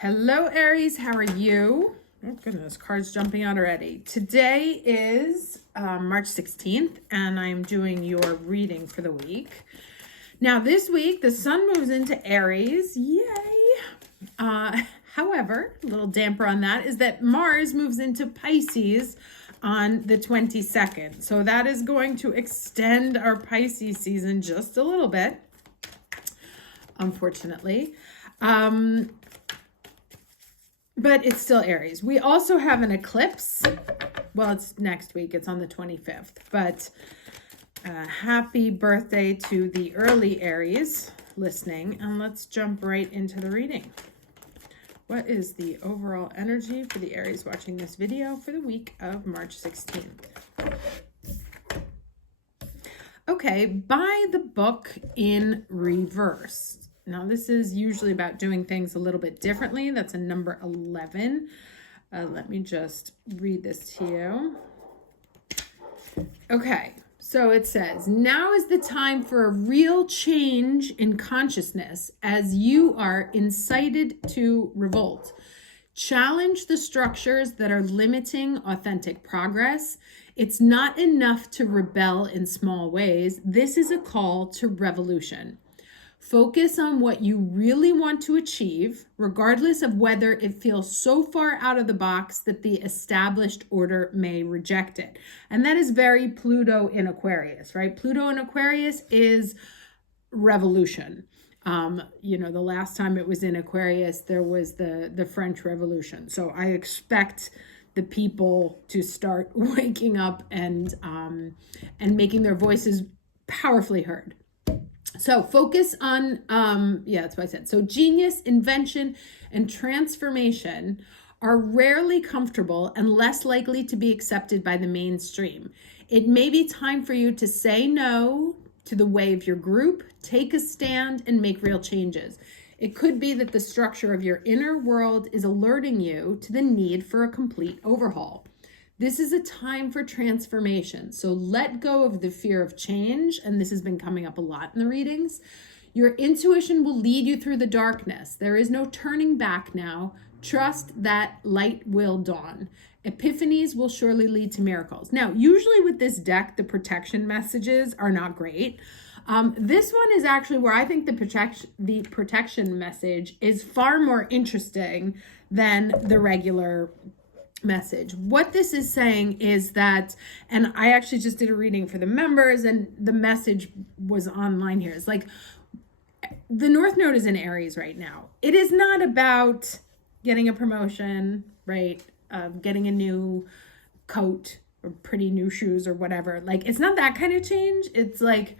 Hello, Aries. How are you? Oh, goodness, cards jumping out already. Today is March 16th, and I'm doing your reading for the week. Now, this week, the sun moves into Aries. Yay! However, a little damper on that is that Mars moves into Pisces on the 22nd. So that is going to extend our Pisces season just a little bit, unfortunately. But it's still Aries. We also have an eclipse. Well, it's next week. It's on the 25th. But happy birthday to the early Aries listening. And let's jump right into the reading. What is the overall energy for the Aries watching this video for the week of March 16th? Okay, by the book in reverse. Now, this is usually about doing things a little bit differently. That's a number 11. Let me just read this to you. Okay, so it says, now is the time for a real change in consciousness as you are incited to revolt. Challenge the structures that are limiting authentic progress. It's not enough to rebel in small ways. This is a call to revolution. Focus on what you really want to achieve, regardless of whether it feels so far out of the box that the established order may reject it. And that is very Pluto in Aquarius, right? Pluto in Aquarius is revolution. The last time it was in Aquarius, there was the French Revolution. So I expect the people to start waking up and making their voices powerfully heard. So focus on, that's what I said. So genius, invention, and transformation are rarely comfortable and less likely to be accepted by the mainstream. It may be time for you to say no to the way of your group, take a stand, and make real changes. It could be that the structure of your inner world is alerting you to the need for a complete overhaul. This is a time for transformation. So let go of the fear of change. And this has been coming up a lot in the readings. Your intuition will lead you through the darkness. There is no turning back now. Trust that light will dawn. Epiphanies will surely lead to miracles. Now, usually with this deck, the protection messages are not great. This one is actually where I think the protection message is far more interesting than the regular message. What this is saying is that, and I actually just did a reading for the members and the message was online here. It's like the North Node is in Aries right now. It is not about getting a promotion, right? Getting a new coat or pretty new shoes or whatever. Like, it's not that kind of change. It's like,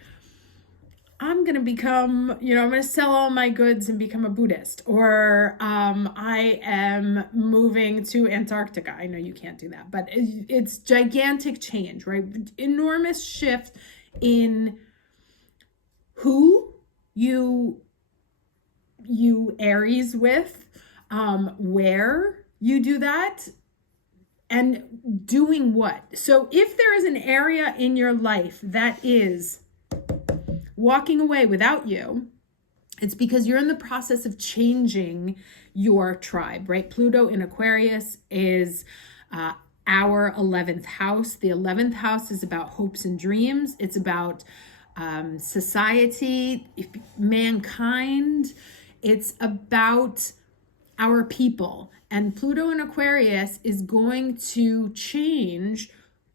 I'm going to become, I'm going to sell all my goods and become a Buddhist, or I am moving to Antarctica. I know you can't do that, but it's gigantic change, right? Enormous shift in who you Aries with, where you do that, and doing what. So if there is an area in your life that is walking away without you, it's because you're in the process of changing your tribe, right? Pluto in Aquarius is our 11th house. The 11th house is about hopes and dreams. It's about society, mankind. It's about our people. And Pluto in Aquarius is going to change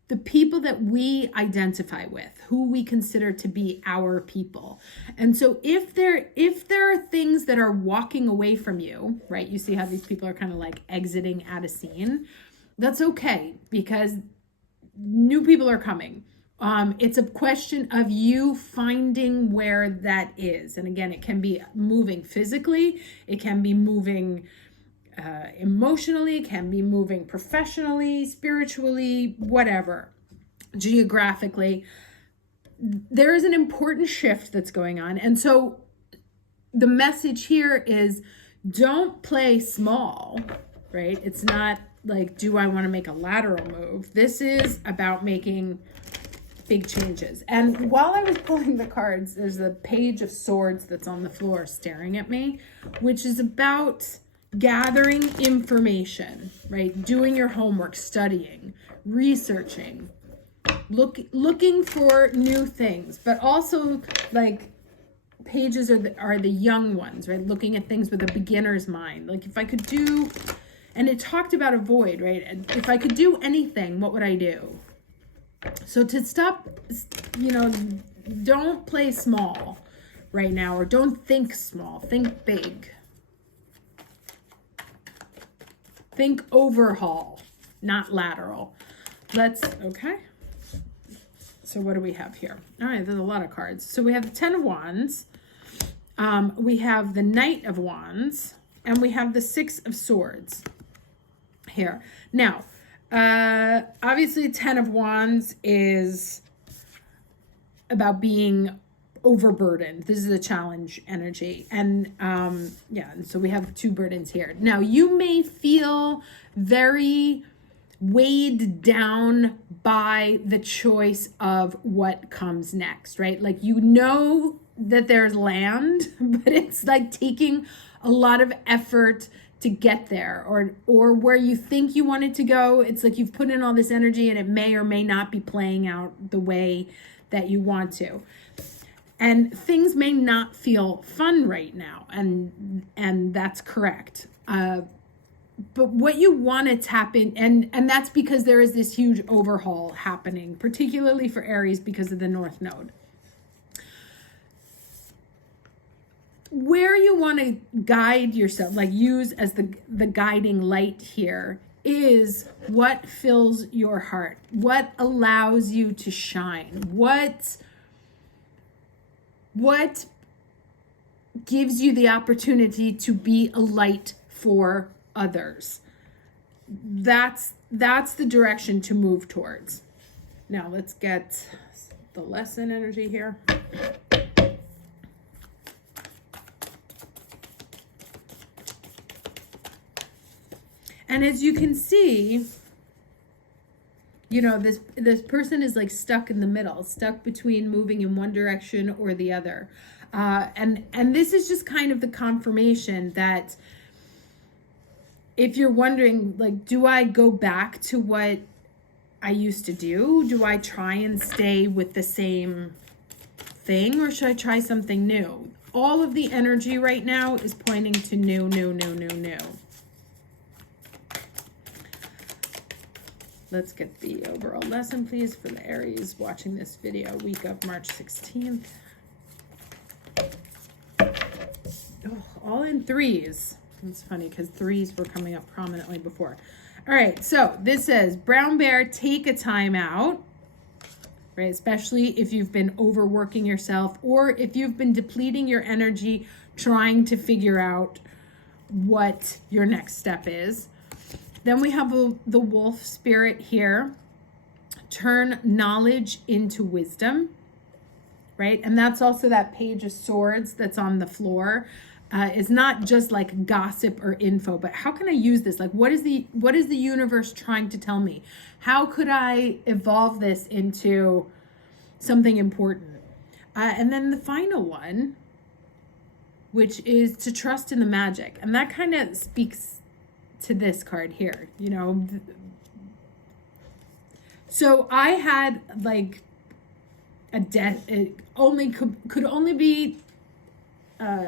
the people that we identify with, who we consider to be our people. And so if there are things that are walking away from you, right? You see how these people are kind of like exiting at a scene. That's okay, because new people are coming. It's a question of you finding where that is. And again, it can be moving physically. It can be moving emotionally, can be moving professionally, spiritually, whatever, geographically. There is an important shift that's going on. And so the message here is, don't play small, right? It's not like, do I want to make a lateral move? This is about making big changes. And while I was pulling the cards, there's a page of swords that's on the floor staring at me, which is about gathering information, right? Doing your homework, studying, researching, looking for new things, but also like pages are the young ones, right? Looking at things with a beginner's mind. Like if I could do, and it talked about a void, right? If I could do anything, what would I do? So to stop, don't play small right now, or don't think small, think big. Think overhaul, not lateral. Okay. So what do we have here? All right, there's a lot of cards. So we have the 10 of Wands. We have the Knight of Wands. And we have the 6 of Swords here. Now, obviously 10 of Wands is about being overburdened. This is a challenge energy. And and so we have 2 burdens here. Now, you may feel very weighed down by the choice of what comes next, right? Like that there's land, but it's like taking a lot of effort to get there, or where you think you want it to go. It's like you've put in all this energy and it may or may not be playing out the way that you want to. And things may not feel fun right now, and that's correct. But what you want to tap in, and that's because there is this huge overhaul happening, particularly for Aries because of the North Node. Where you want to guide yourself, like use as the guiding light here, is what fills your heart, what allows you to shine, what gives you the opportunity to be a light for others. That's the direction to move towards. Now let's get the lesson energy here. And as you can see, this person is like stuck in the middle, stuck between moving in one direction or the other. And this is just kind of the confirmation that if you're wondering, like, do I go back to what I used to do? Do I try and stay with the same thing, or should I try something new? All of the energy right now is pointing to new. Let's get the overall lesson, please, for the Aries watching this video week of March 16th. Oh, all in 3s. It's funny because 3s were coming up prominently before. All right, so this says, brown bear, take a time out, right? Especially if you've been overworking yourself, or if you've been depleting your energy trying to figure out what your next step is. Then we have the wolf spirit here. Turn knowledge into wisdom, right? And that's also that page of swords that's on the floor. It's not just like gossip or info, but how can I use this? Like, what is the universe trying to tell me? How could I evolve this into something important? And then the final one, which is to trust in the magic. And that kind of speaks to this card here, So I had like a death, it could only be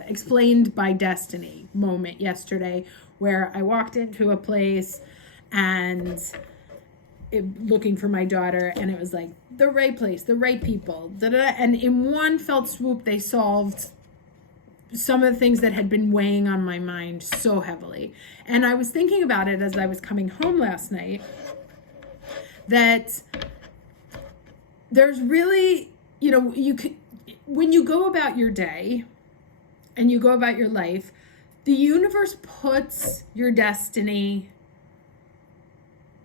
explained by destiny moment yesterday, where I walked into a place and looking for my daughter, and it was like the right place, the right people, and in one fell swoop they solved some of the things that had been weighing on my mind so heavily. And I was thinking about it as I was coming home last night, that there's really, when you go about your day and you go about your life, the universe puts your destiny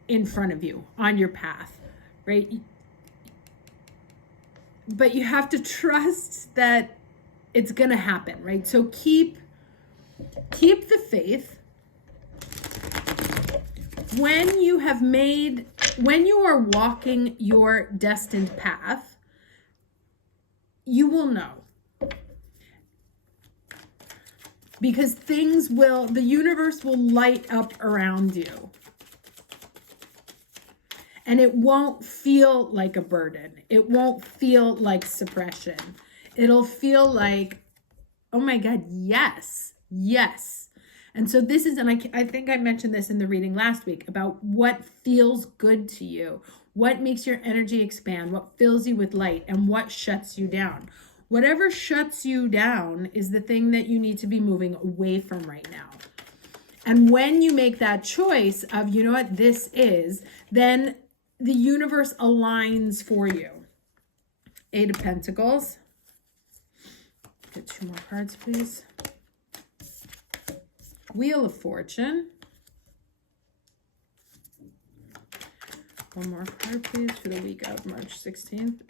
in front of you on your path, right? But you have to trust that it's going to happen, right? So keep the faith. When you are walking your destined path, you will know. because the universe will light up around you. And it won't feel like a burden. It won't feel like suppression. It'll feel like, oh my God, yes, yes. And so this is, and I think I mentioned this in the reading last week, about what feels good to you, what makes your energy expand, what fills you with light, and what shuts you down. Whatever shuts you down is the thing that you need to be moving away from right now. And when you make that choice of, you know what, this is, then the universe aligns for you. Eight of Pentacles. Get 2 more cards, please. Wheel of Fortune. 1 more card, please, for the week of March 16th.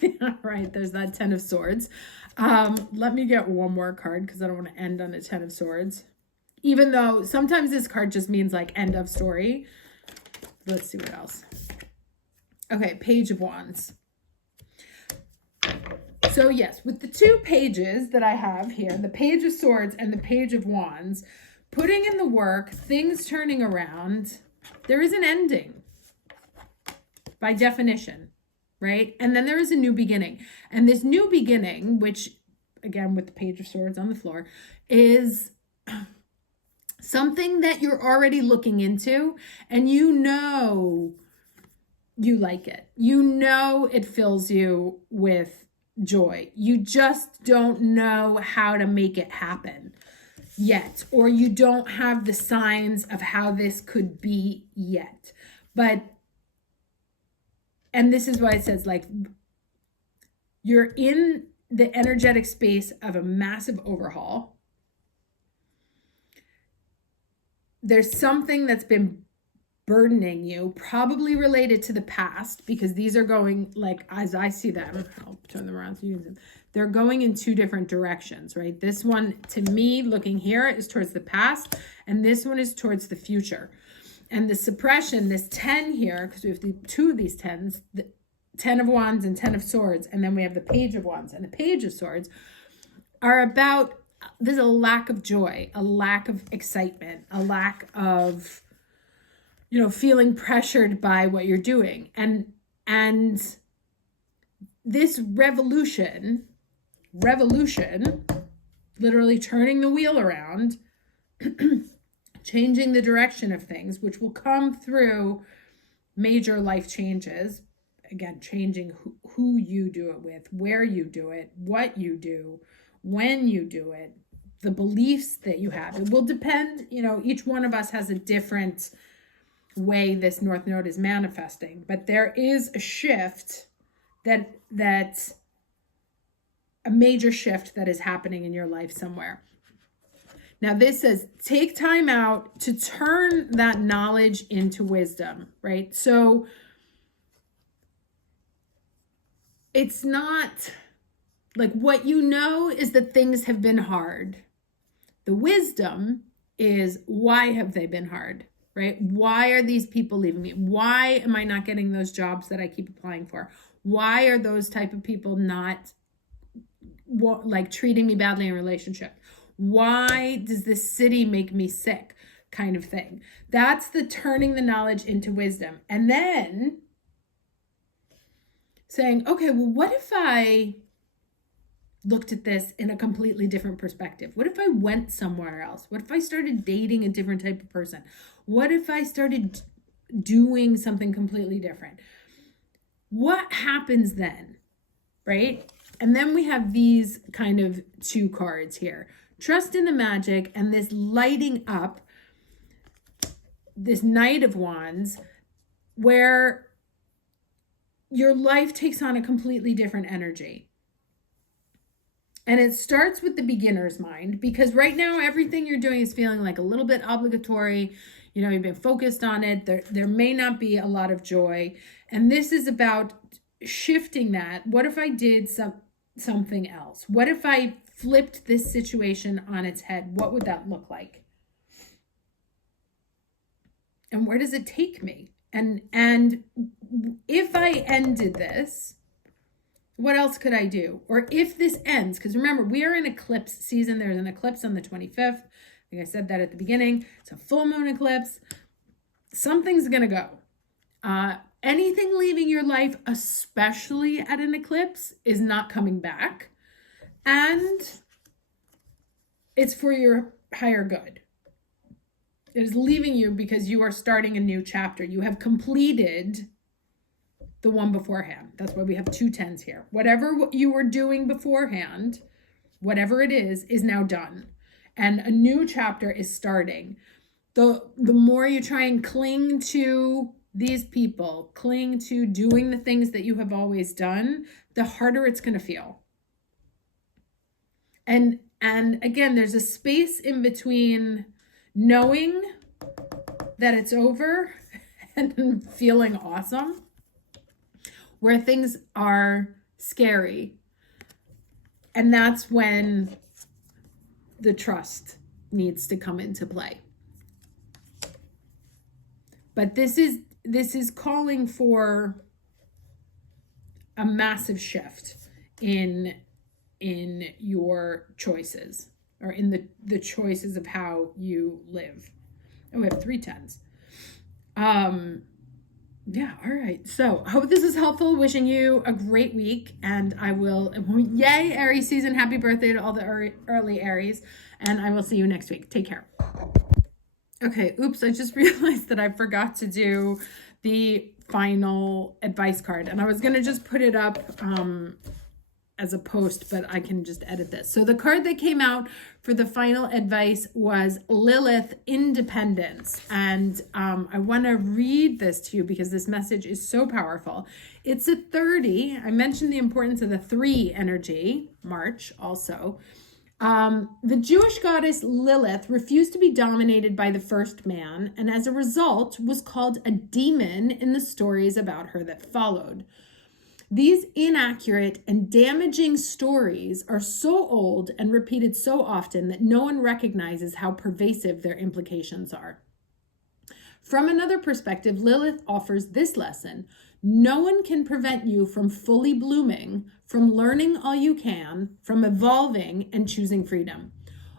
Yeah, right, there's that 10 of Swords. Let me get 1 more card because I don't want to end on a 10 of Swords. Even though sometimes this card just means like end of story. Let's see what else. Okay, Page of Wands. So yes, with the 2 pages that I have here, the Page of Swords and the Page of Wands, putting in the work, things turning around, there is an ending by definition, right? And then there is a new beginning. And this new beginning, which again, with the Page of Swords on the floor, is something that you're already looking into, and you know you like it. You know it fills you with joy. You just don't know how to make it happen yet, or you don't have the signs of how this could be yet. And this is why it says, like, you're in the energetic space of a massive overhaul. There's something that's been burdening you, probably related to the past, because these are going, like, as I see them, I'll turn them around so you can see them. They're going in 2 different directions, right? This one, to me, looking here, is towards the past, and this one is towards the future. And the suppression, this 10 here, because we have 2 of these 10s, the 10 of Wands and 10 of Swords, and then we have the Page of Wands and the Page of Swords, are about, there's a lack of joy, a lack of excitement, a lack of, feeling pressured by what you're doing. And this revolution, literally turning the wheel around, changing the direction of things, which will come through major life changes. Again, changing who you do it with, where you do it, what you do, when you do it, the beliefs that you have. It will depend, each one of us has a different way this North Node is manifesting, but there is a shift that's a major shift that is happening in your life somewhere. Now this says, take time out to turn that knowledge into wisdom, right? So it's not like, what you know is that things have been hard. The wisdom is, why have they been hard, right? Why are these people leaving me? Why am I not getting those jobs that I keep applying for? Why are those type of people not like treating me badly in a relationship? Why does this city make me sick, kind of thing? That's the turning the knowledge into wisdom. And then saying, okay, well, what if I looked at this in a completely different perspective? What if I went somewhere else? What if I started dating a different type of person? What if I started doing something completely different? What happens then, right? And then we have these kind of 2 cards here. Trust in the magic, and this lighting up, this Knight of Wands, where your life takes on a completely different energy. And it starts with the beginner's mind, because right now everything you're doing is feeling like a little bit obligatory. You've been focused on it. There may not be a lot of joy. And this is about shifting that. What if I did something else? What if I flipped this situation on its head? What would that look like? And where does it take me? And if I ended this, what else could I do? Or if this ends, because remember, we are in eclipse season. There's an eclipse on the 25th. I think I said that at the beginning. It's a full moon eclipse. Something's going to go. Anything leaving your life, especially at an eclipse, is not coming back. And it's for your higher good. It is leaving you because you are starting a new chapter. You have completed the one beforehand. That's why we have 2 10s here. Whatever you were doing beforehand, whatever it is now done. And a new chapter is starting. The more you try and cling to these people, cling to doing the things that you have always done, the harder it's going to feel. And again, there's a space in between knowing that it's over and feeling awesome, where things are scary. And that's when the trust needs to come into play. But this is calling for a massive shift in your choices, or in the choices of how you live. Oh, we have 3 10s. Yeah, all right. So I hope this is helpful. Wishing you a great week, and I will, yay, Aries season. Happy birthday to all the early Aries, and I will see you next week. Take care. Okay, oops, I just realized that I forgot to do the final advice card, and I was going to just put it up as a post, but I can just edit this. So the card that came out for the final advice was Lilith, Independence. And I want to read this to you because this message is so powerful. It's a 30. I mentioned the importance of the 3 energy, March also. The Jewish goddess Lilith refused to be dominated by the first man, and as a result was called a demon in the stories about her that followed. These inaccurate and damaging stories are so old and repeated so often that no one recognizes how pervasive their implications are. From another perspective, Lilith offers this lesson: no one can prevent you from fully blooming, from learning all you can, from evolving and choosing freedom.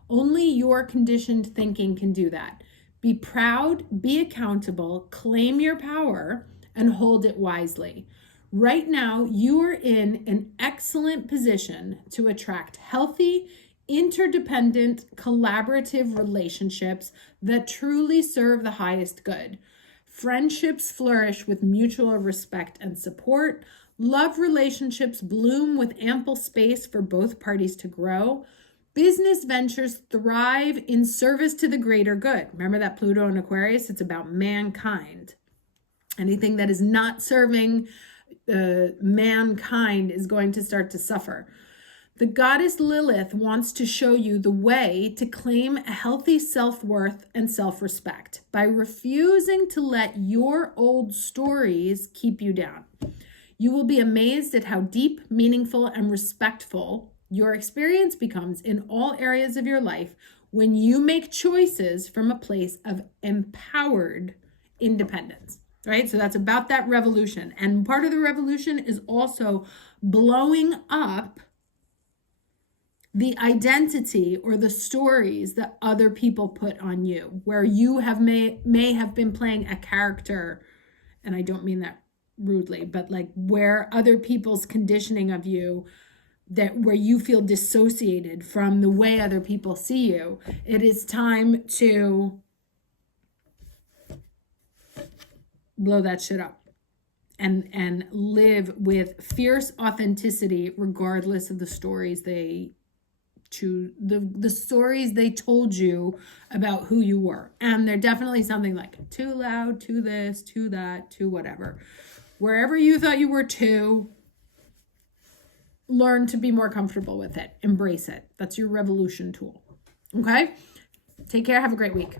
Only your conditioned thinking can do that. Be proud, be accountable, claim your power, and hold it wisely. Right now, you are in an excellent position to attract healthy, interdependent, collaborative relationships that truly serve the highest good. Friendships flourish with mutual respect and support. Love relationships bloom with ample space for both parties to grow. Business ventures thrive in service to the greater good. Remember that Pluto and Aquarius? It's about mankind. Anything that is not serving mankind is going to start to suffer. The goddess Lilith wants to show you the way to claim a healthy self-worth and self-respect by refusing to let your old stories keep you down. You will be amazed at how deep, meaningful, and respectful your experience becomes in all areas of your life when you make choices from a place of empowered independence. Right? So that's about that revolution. And part of the revolution is also blowing up the identity or the stories that other people put on you, where you may have been playing a character, and I don't mean that rudely, but like where other people's conditioning of you, that where you feel dissociated from the way other people see you. It is time to blow that shit up and live with fierce authenticity regardless of the stories they choose, the stories they told you about who you were. And they're definitely something like too loud, too this, too that, too whatever. Wherever you thought you were too, learn to be more comfortable with it. Embrace it. That's your revolution tool. Okay? Take care. Have a great week.